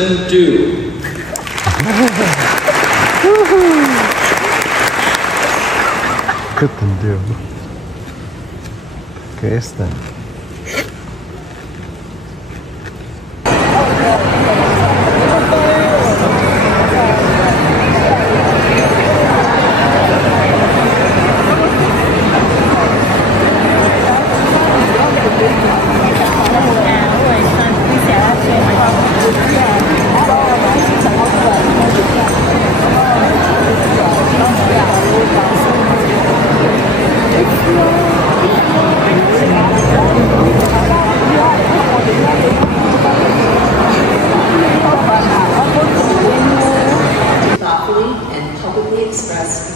person do? Couldn't do. Guess then.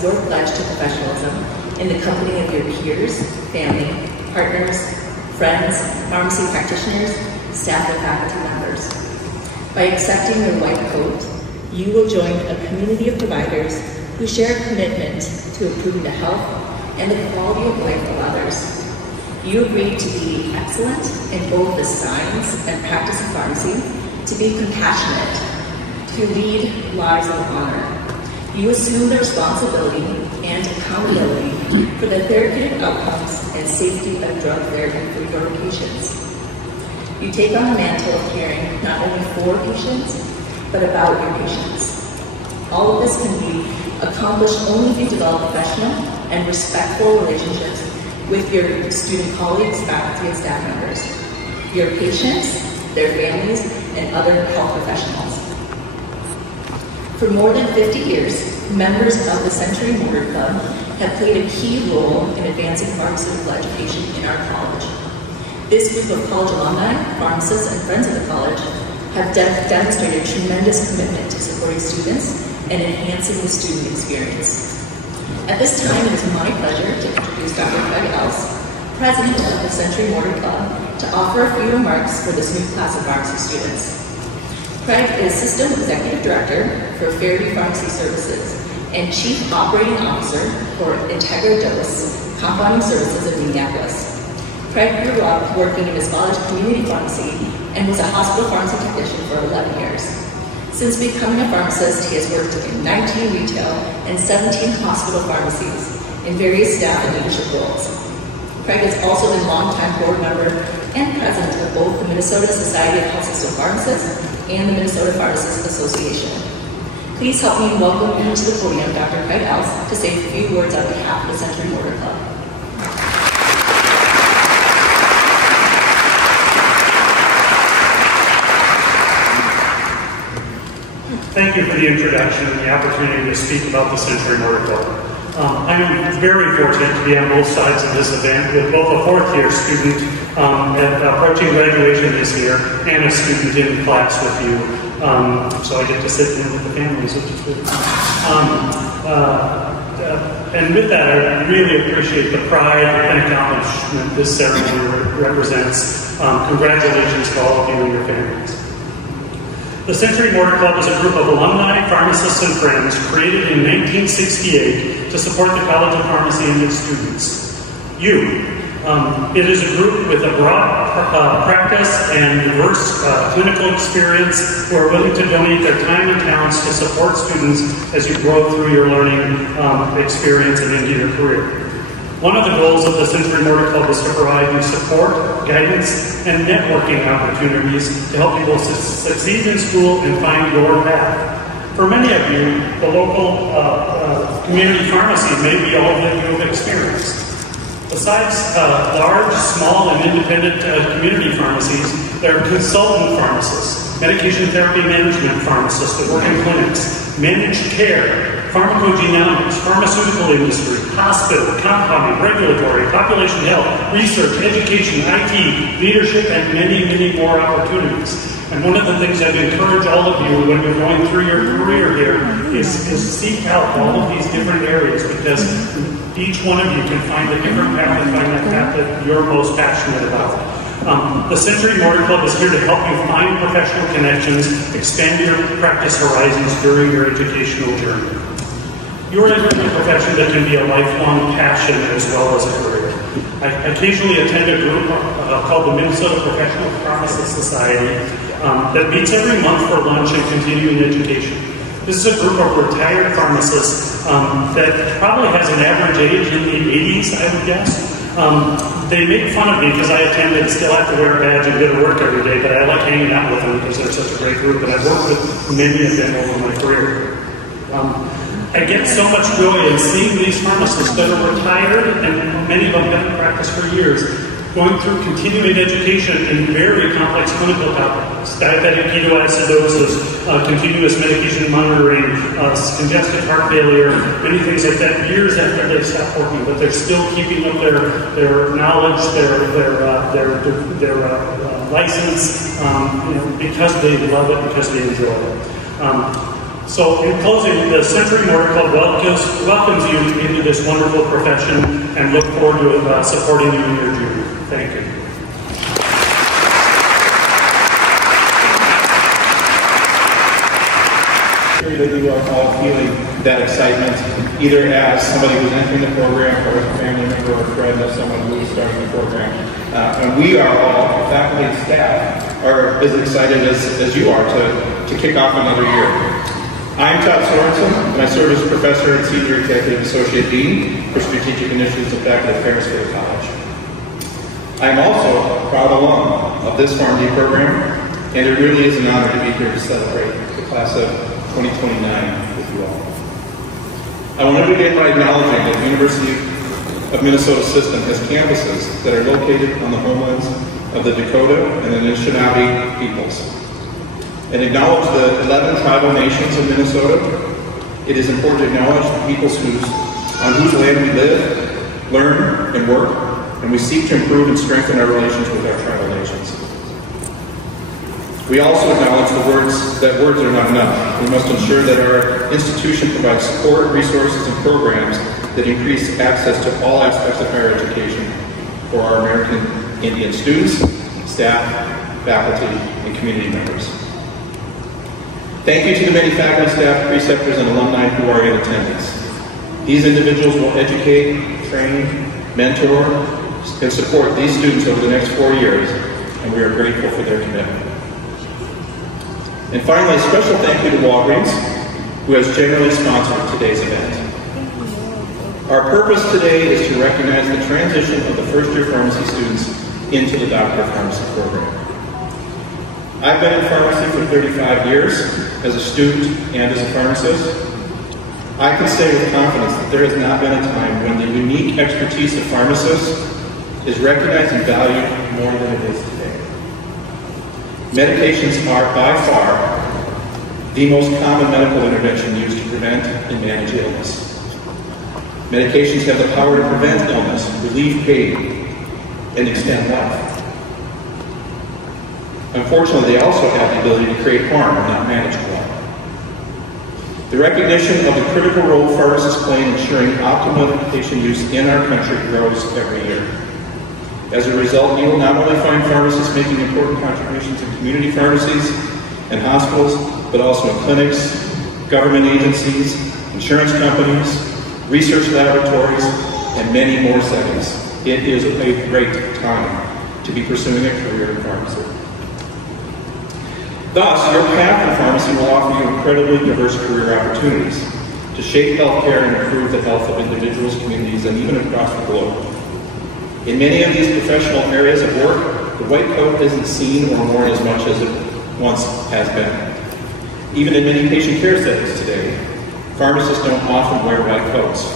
Your pledge to professionalism in the company of your peers, family, partners, friends, pharmacy practitioners, staff, and faculty members. By accepting your white coat, you will join a community of providers who share a commitment to improving the health and the quality of life of others. You agree to be excellent in both the science and practice of pharmacy, to be compassionate, to lead lives of honor. You assume the responsibility and accountability for the therapeutic outcomes and safety of drug therapy for your patients. You take on the mantle of caring not only for patients, but about your patients. All of this can be accomplished only if you develop professional and respectful relationships with your student colleagues, faculty, and staff members, your patients, their families, and other health professionals. For more than 50 years, members of the Century Motor Club have played a key role in advancing pharmaceutical education in our college. This group of college alumni, pharmacists, and friends of the college have demonstrated tremendous commitment to supporting students and enhancing the student experience. At this time, it is my pleasure to introduce Dr. Craig Else, President of the Century Motor Club, to offer a few remarks for this new class of pharmacy students. Craig is System Executive Director for Fairview Pharmacy Services and Chief Operating Officer for Integra Dose Compounding Services in Minneapolis. Craig grew up working in his father's community pharmacy and was a hospital pharmacy technician for 11 years. Since becoming a pharmacist, he has worked in 19 retail and 17 hospital pharmacies in various staff and leadership roles. Craig has also been longtime board member and president of both the Minnesota Society of Health System Pharmacists and the Minnesota Pharmacists Association. Please help me welcome you to the podium, Dr. Craig Else, to say a few words on behalf of the Century Motor Club. Thank you for the introduction and the opportunity to speak about the Century Motor Club. I am very fortunate to be on both sides of this event with both a fourth-year student approaching graduation this year and a student in class with you. So I get to sit in with the families, which is good. And with that, I really appreciate the pride and accomplishment this ceremony represents. Congratulations to all of you and your families. The Century Motor Club is a group of alumni, pharmacists, and friends created in 1968 to support the College of Pharmacy and its students. It is a group with a broad practice and diverse clinical experience who are willing to donate their time and talents to support students as you grow through your learning experience and into your career. One of the goals of the Century Motor Club is to provide you support, guidance, and networking opportunities to help people succeed in school and find your path. For many of you, the local community pharmacy may be all that you have experienced. Besides large, small, and independent community pharmacies, there are consultant pharmacists, medication therapy management pharmacists that work in clinics, managed care, pharmacogenomics, pharmaceutical industry, hospital, compounding, regulatory, population health, research, education, IT, leadership, and many, many more opportunities. And one of the things I'd encourage all of you when you're going through your career here is seek out all of these different areas, because each one of you can find a different path and find that path that you're most passionate about. The Century Motor Club is here to help you find professional connections, expand your practice horizons during your educational journey. You're entering a profession that can be a lifelong passion as well as a career. I occasionally attend a group called the Minnesota Professional Pharmacist Society, that meets every month for lunch and continuing education. This is a group of retired pharmacists that probably has an average age in the 80s, I would guess. They make fun of me because I attend and still have to wear a badge and go to work every day, but I like hanging out with them because they're such a great group, and I've worked with many of them over my career. I get so much joy in seeing these pharmacists that are retired, and many of them have been in practice for years, going through continuing education in very complex clinical topics: diabetic ketoacidosis, continuous medication monitoring, congestive heart failure, many things like that, years after they've stopped working, but they're still keeping up their knowledge, their license, because they love it, because they enjoy it. So in closing, the Century Motor Club welcomes you into this wonderful profession and look forward to supporting you in your journey. Thank you. That you are all feeling that excitement, either as somebody who's entering the program or as a family member or friend of someone who is starting the program. And we are all, faculty and staff, are as excited as you are to kick off another year. I'm Todd Sorensen, and I serve as Professor and Senior Executive Associate Dean for Strategic Initiatives and Faculty Affairs for the college. I am also a proud alum of this PharmD program, and it really is an honor to be here to celebrate the class of 2029 with you all. I want to begin by acknowledging that the University of Minnesota system has campuses that are located on the homelands of the Dakota and the Anishinaabe peoples. And acknowledge the 11 tribal nations of Minnesota. It is important to acknowledge the peoples on whose land we live, learn, and work, and we seek to improve and strengthen our relations with our tribal nations. We also acknowledge that words are not enough. We must ensure that our institution provides support, resources, and programs that increase access to all aspects of higher education for our American Indian students, staff, faculty, and community members. Thank you to the many faculty, staff, preceptors, and alumni who are in attendance. These individuals will educate, train, mentor, and support these students over the next 4 years, and we are grateful for their commitment. And finally, a special thank you to Walgreens, who has generally sponsored today's event. Our purpose today is to recognize the transition of the first-year pharmacy students into the Doctor of Pharmacy program. I've been in pharmacy for 35 years as a student and as a pharmacist. I can say with confidence that there has not been a time when the unique expertise of pharmacists is recognized and valued more than it is today. Medications are by far the most common medical intervention used to prevent and manage illness. Medications have the power to prevent illness, relieve pain, and extend life. Unfortunately, they also have the ability to create harm and not manage well. The recognition of the critical role pharmacists play in ensuring optimal medication use in our country grows every year. As a result, you will not only find pharmacists making important contributions in community pharmacies and hospitals, but also in clinics, government agencies, insurance companies, research laboratories, and many more settings. It is a great time to be pursuing a career in pharmacy. Thus, your path in pharmacy will offer you incredibly diverse career opportunities to shape healthcare and improve the health of individuals, communities, and even across the globe. In many of these professional areas of work, the white coat isn't seen or worn as much as it once has been. Even in many patient care settings today, pharmacists don't often wear white coats.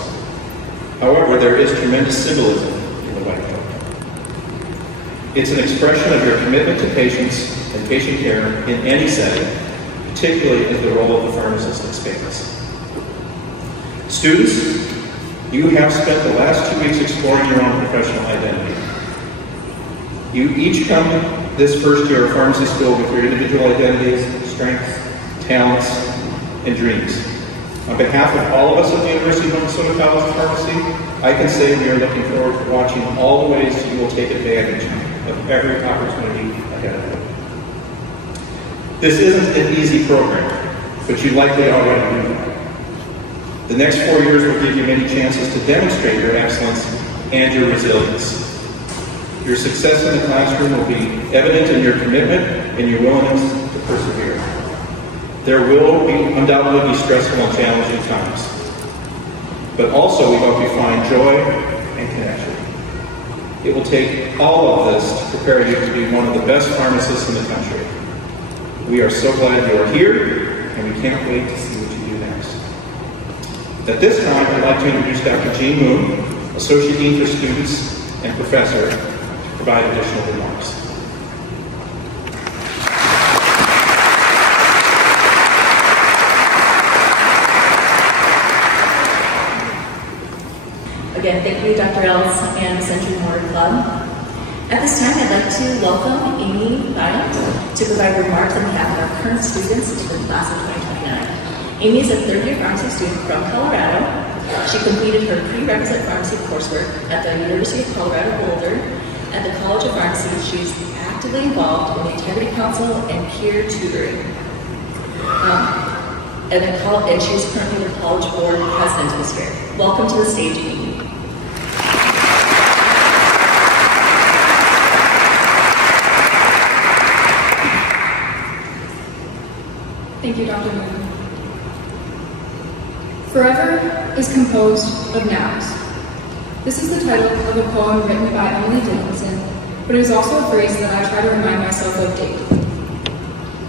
However, there is tremendous symbolism in the white coat. It's an expression of your commitment to patients and patient care in any setting, particularly as the role of the pharmacist expands. Students, you have spent the last 2 weeks exploring your own professional identity. You each come this first year of pharmacy school with your individual identities, strengths, talents, and dreams. On behalf of all of us at the University of Minnesota College of Pharmacy, I can say we are looking forward to watching all the ways you will take advantage of every opportunity ahead of you. This isn't an easy program, but you likely already do that. The next 4 years will give you many chances to demonstrate your excellence and your resilience. Your success in the classroom will be evident in your commitment and your willingness to persevere. There will undoubtedly be stressful and challenging times, but also we hope you find joy and connection. It will take all of this to prepare you to be one of the best pharmacists in the country. We are so glad you are here, and we can't wait to see what you do next. At this time, I'd like to introduce Dr. Jean Moon, Associate Dean for Students and Professor, to provide additional remarks. Again, thank you, Dr. Ellis and the Century Motor Club. At this time, I'd like to welcome Amy Bryant to provide remarks on behalf of our current students to the class of 2029. Amy is a third-year pharmacy student from Colorado. She completed her prerequisite pharmacy coursework at the University of Colorado Boulder. At the College of Pharmacy, she's actively involved in the Integrity Council and peer tutoring. And she is currently the College Board President this year. Welcome to the stage, Amy. Thank you, Dr. Moon. Forever is composed of nouns. This is the title of a poem written by Emily Dickinson, but it is also a phrase that I try to remind myself of daily.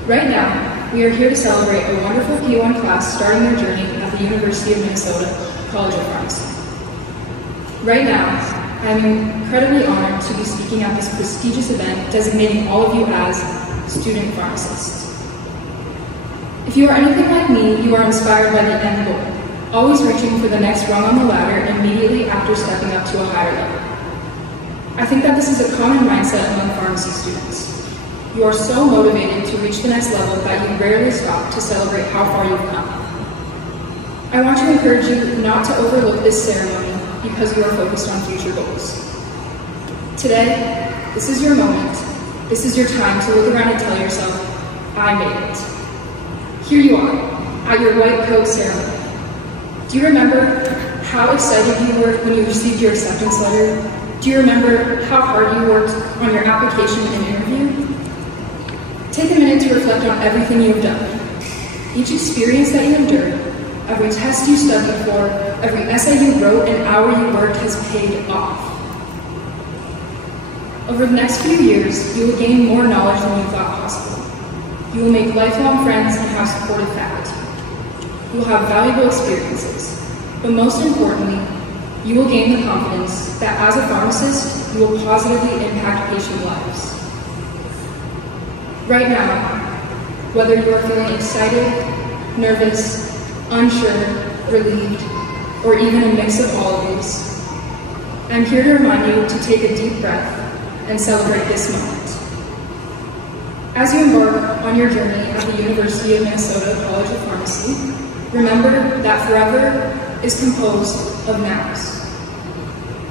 Right now, we are here to celebrate a wonderful P1 class starting their journey at the University of Minnesota College of Pharmacy. Right now, I am incredibly honored to be speaking at this prestigious event designating all of you as student pharmacists. If you are anything like me, you are inspired by the end goal, always reaching for the next rung on the ladder immediately after stepping up to a higher level. I think that this is a common mindset among pharmacy students. You are so motivated to reach the next level that you rarely stop to celebrate how far you've come. I want to encourage you not to overlook this ceremony because you are focused on future goals. Today, this is your moment. This is your time to look around and tell yourself, I made it. Here you are, at your white coat ceremony. Do you remember how excited you were when you received your acceptance letter? Do you remember how hard you worked on your application and interview? Take a minute to reflect on everything you have done. Each experience that you endured, every test you studied for, every essay you wrote, and hour you worked has paid off. Over the next few years, you will gain more knowledge than you thought possible. You will make lifelong friends and have supportive faculty. You will have valuable experiences, but most importantly, you will gain the confidence that as a pharmacist, you will positively impact patient lives. Right now, whether you are feeling excited, nervous, unsure, relieved, or even a mix of all of these, I'm here to remind you to take a deep breath and celebrate this moment. As you embark on your journey at the University of Minnesota College of Pharmacy, remember that forever is composed of nouns.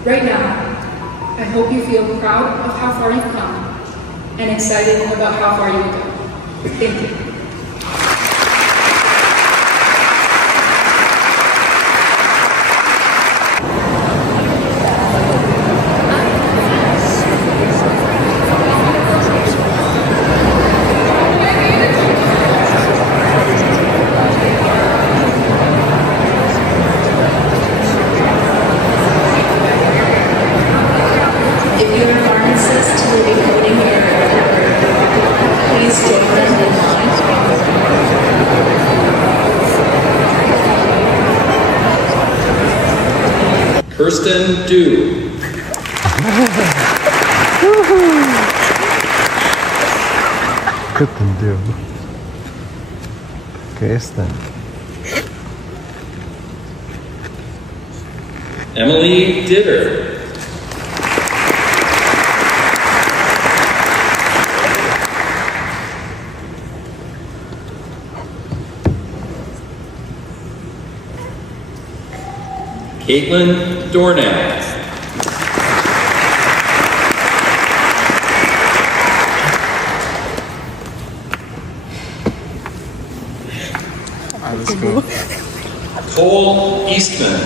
Right now, I hope you feel proud of how far you've come and excited about how far you will go. Thank you. Do. Couldn't do. Kristen. Emily Ditter. Caitlin Dornell. Let's go. Cole Eastman.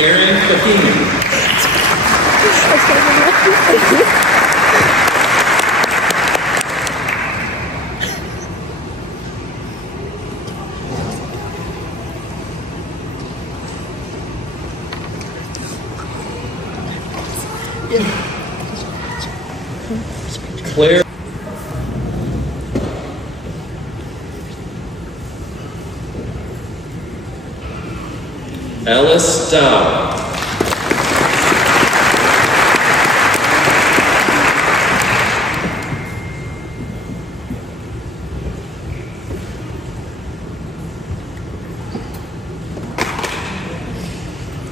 Karen Fahimi. Claire Alice Dow.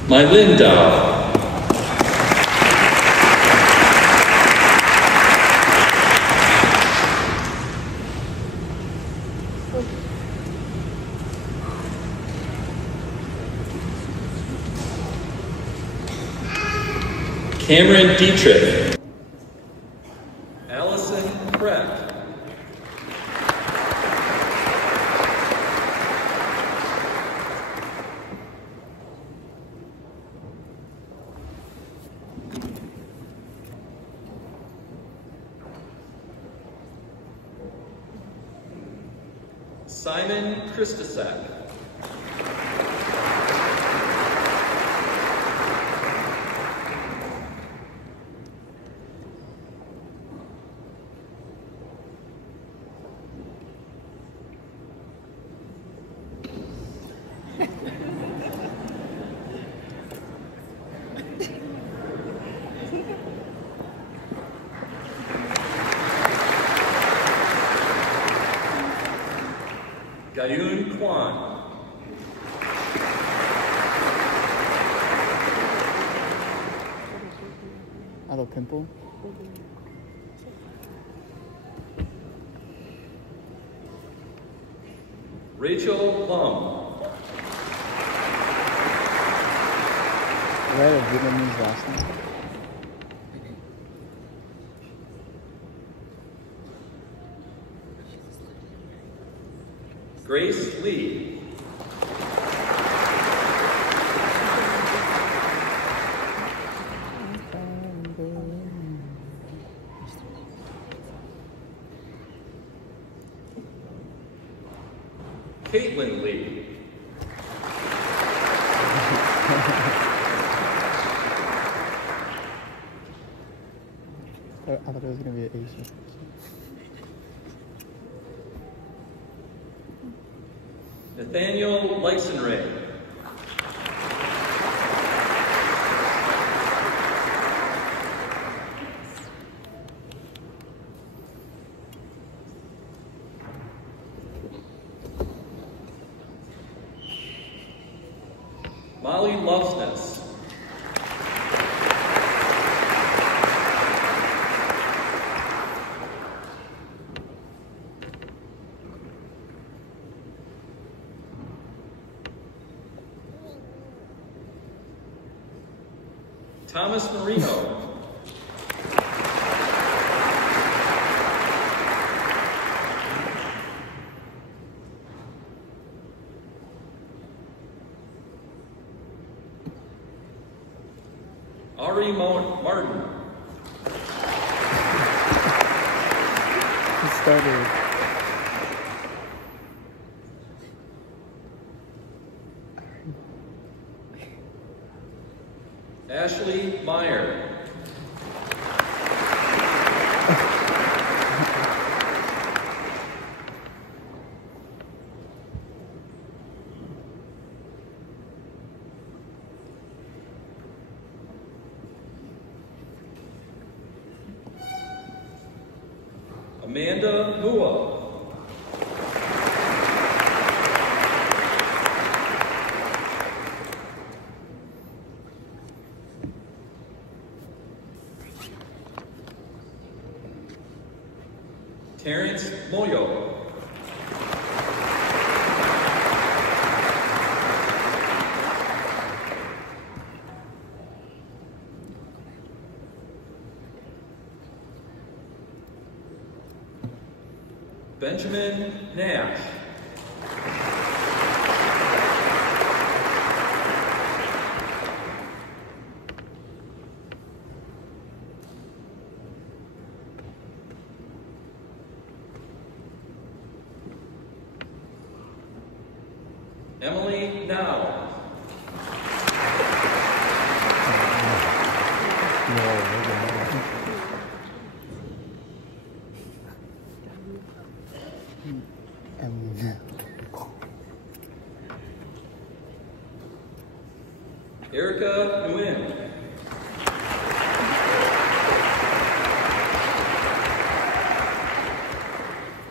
MizijN Dow. Cameron Dietrich. Allison Pratt. Simon Christosak. Gayun Kwan. Other pimple. Rachel Plum. Is that a Vietnamese last name? Grace Lee. Caitlin Lee. I thought it was going to be an Asian. Nathaniel Lysenray. Molly Lovesness. Thomas Marino. Ari Martin. He started. Ashley Meyer. Amanda Mua. Terrence Moyo. Benjamin Nash. Emily Now. Erica Nguyen.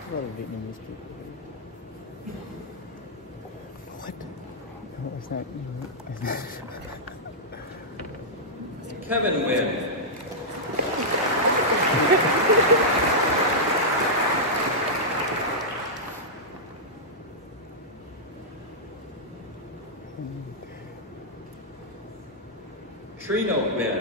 A lot of Vietnamese people. What? No, it's not. Kevin Nguyen. Trino Nguyen.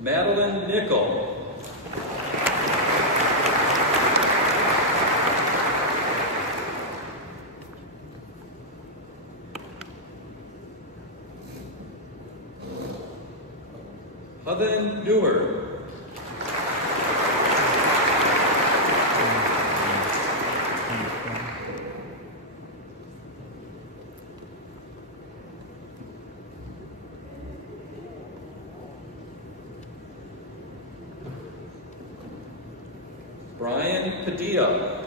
Madeline Nickel. Huthan Newer. Brian Padilla.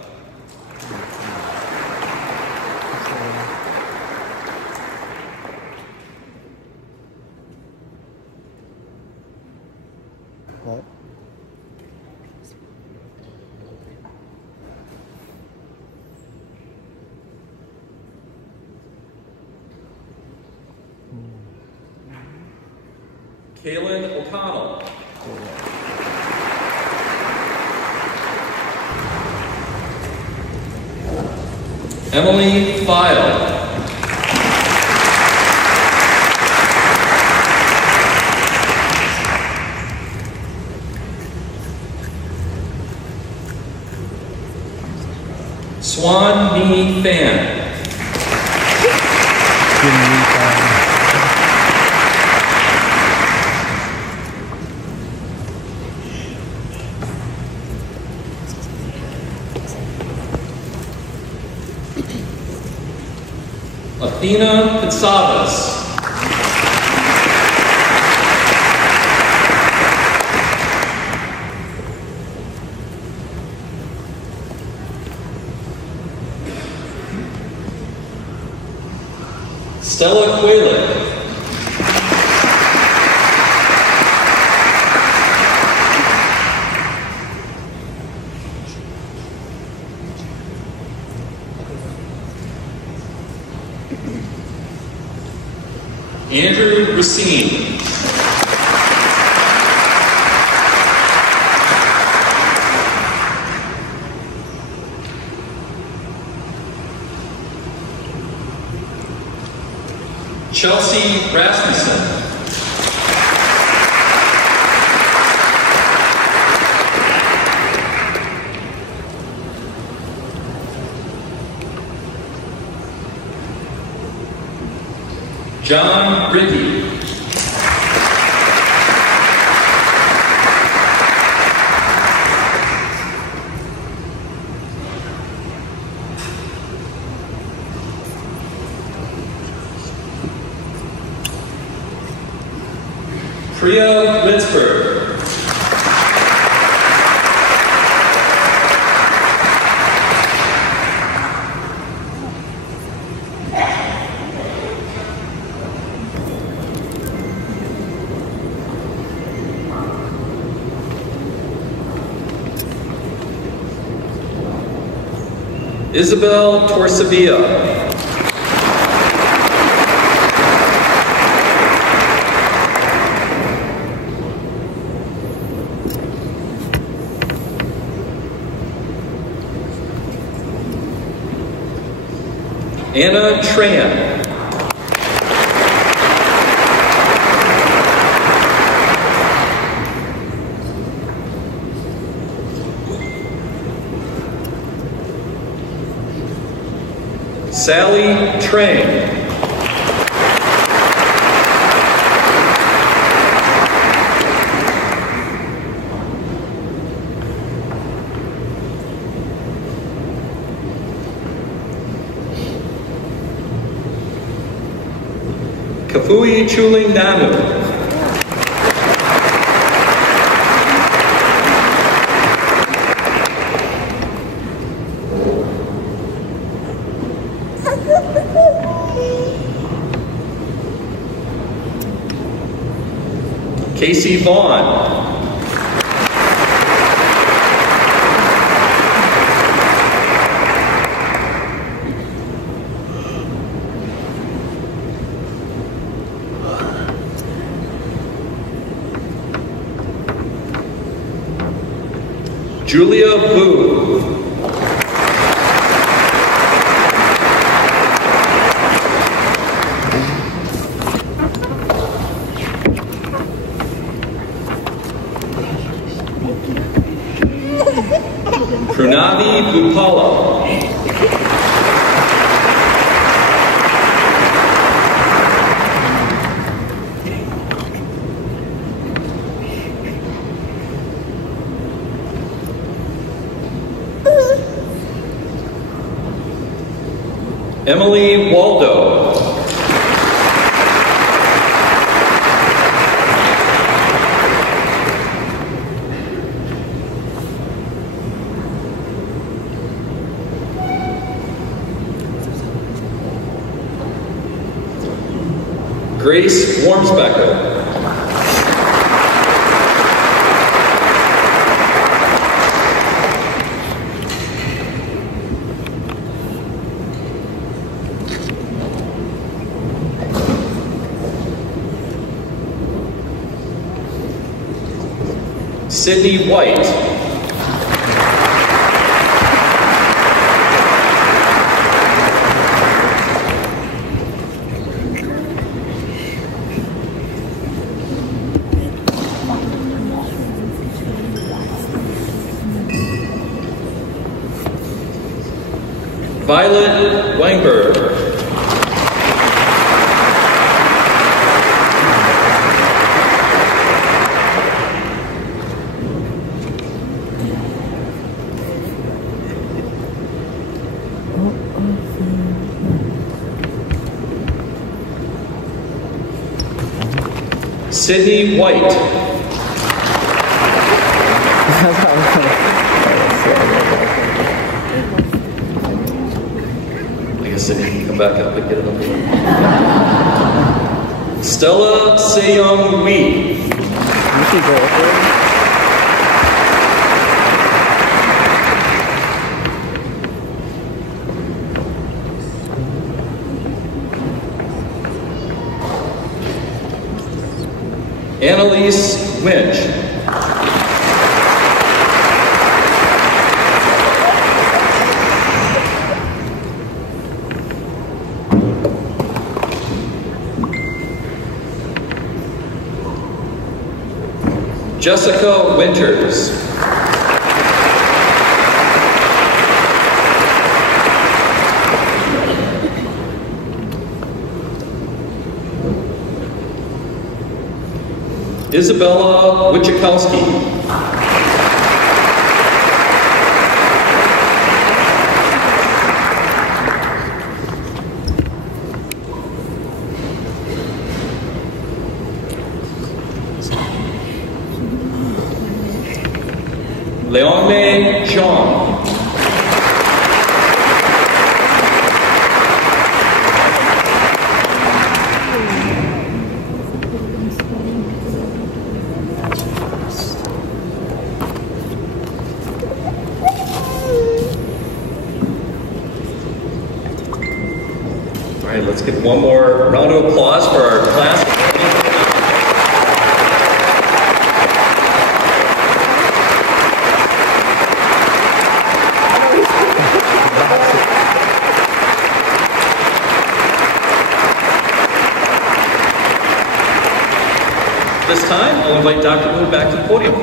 What? Kaylin O'Connell. Emily File. Swan Nee Fan. Athena Pizzavas. Stella Quaylick. Andrew Racine. Chelsea Rasmussen. John Ricky. Priya Litzberg. Isabel Torsavia. Anna Tran. Sally Trang. Kafui Chuling Nanu. Casey Vaughn. Julia Boo. Prunavi Bupala. Emily Waldo. Grace Wormsbecker. Sydney White. Violet Wangberg. Sydney White. I guess Sydney can come back up and get it up here. Stella Seyoung Wee. Annalise Winch. Jessica Winters. Isabella Wichikowski. Leone Jean. All right, let's give one more round of applause for our class. This time, I'll invite Dr. Wu back to the podium.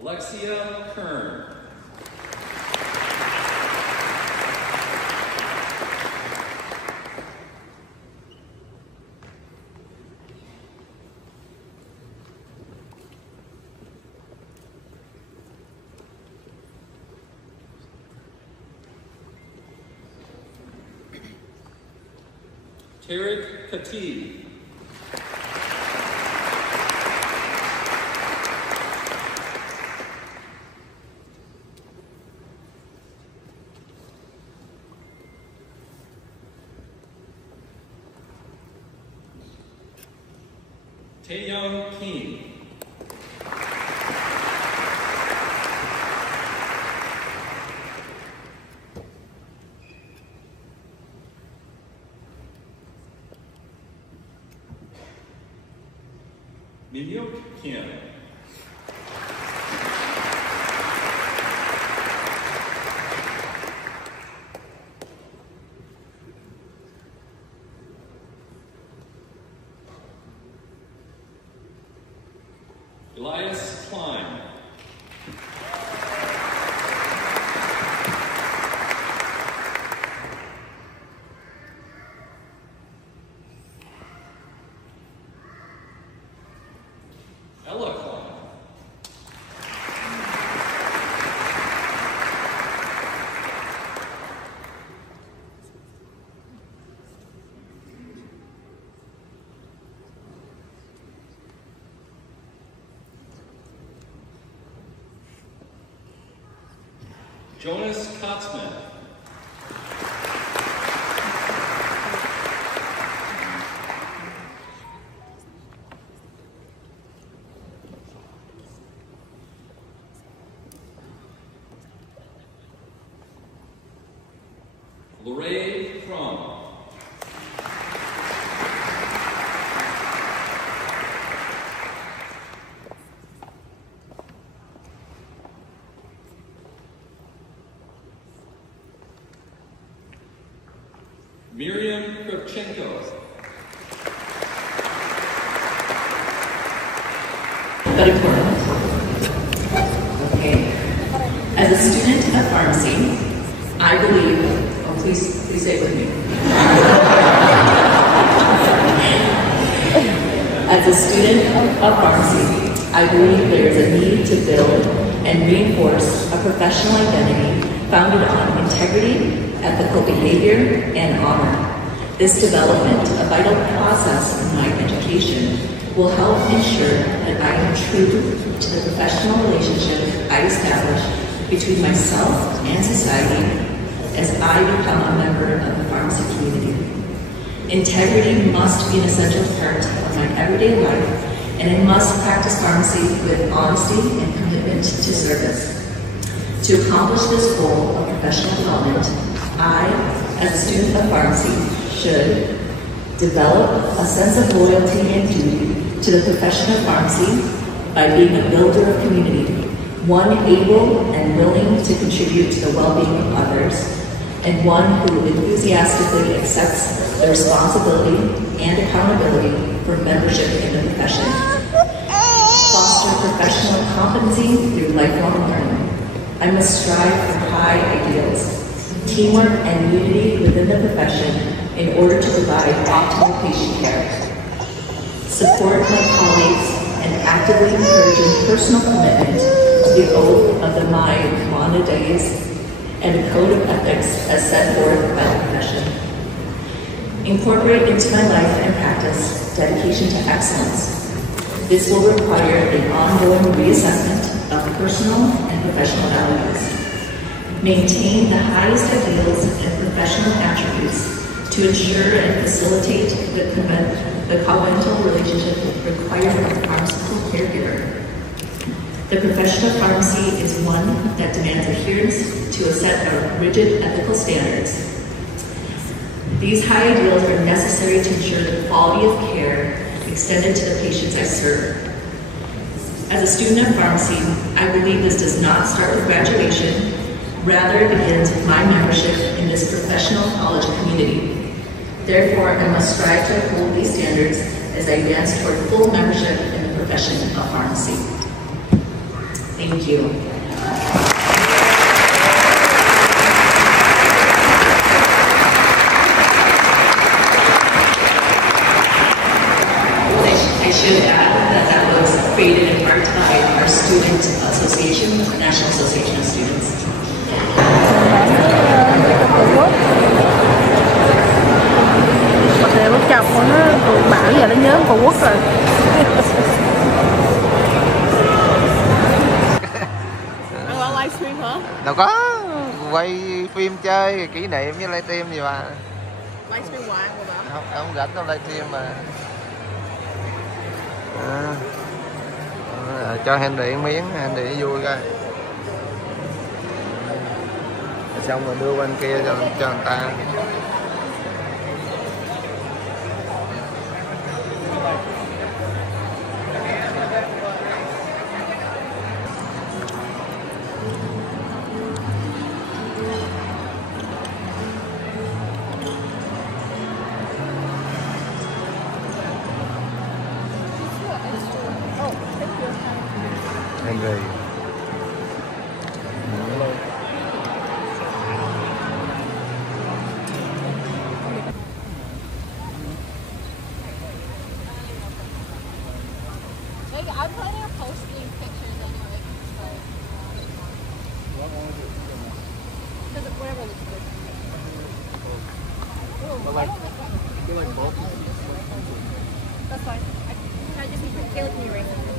Alexia Kern. Tarek Khatib. Taeyoung Kim. MiījN Kim. Elias Klein. Ella Klein. Jonas Kotzman. Lorraine Crum. Miriam Kravchenko. But important. Okay. As a student of pharmacy, I believe, oh please say it with me. As a student of pharmacy, I believe there is a need to build and reinforce a professional identity founded on integrity, ethical behavior, and honor. This development, a vital process in my education, will help ensure that I am true to the professional relationship I establish between myself and society as I become a member of the pharmacy community. Integrity must be an essential part of my everyday life, and I must practice pharmacy with honesty and commitment to service. To accomplish this goal of professional development, I, as a student of pharmacy, should develop a sense of loyalty and duty to the profession of pharmacy by being a builder of community, one able and willing to contribute to the well-being of others, and one who enthusiastically accepts the responsibility and accountability for membership in the profession. Foster professional competency through lifelong learning. I must strive for high ideals, teamwork, and unity within the profession in order to provide optimal patient care. Support my colleagues and actively encouraging personal commitment to the oath of the MiījN days and a code of ethics as set forth by the profession. Incorporate into my life and practice dedication to excellence. This will require an ongoing reassessment of personal and professional values. Maintain the highest ideals and professional attributes to ensure and facilitate the covenantal relationship required of a pharmaceutical caregiver. The profession of pharmacy is one that demands adherence to a set of rigid ethical standards. These high ideals are necessary to ensure the quality of care extended to the patients I serve. As a student of pharmacy, I believe this does not start with graduation, rather it begins with my membership in this professional college community. Therefore, I must strive to uphold these standards as I advance toward full membership in the profession of pharmacy. Thank you. I should add that was created in part by our student association, National Association of Students. Hotel livestream chơi kỷ niệm với livestream gì mà. Livestream hoài rồi đó. Không rảnh đâu livestream mà. Cho Henry ăn miếng, Henry vui coi. Xong rồi đưa bên kia cho người ta. Henry. I'm planning on posting pictures anyway. Because whatever looks good. That's fine. I just need to Caleb, can you erase it?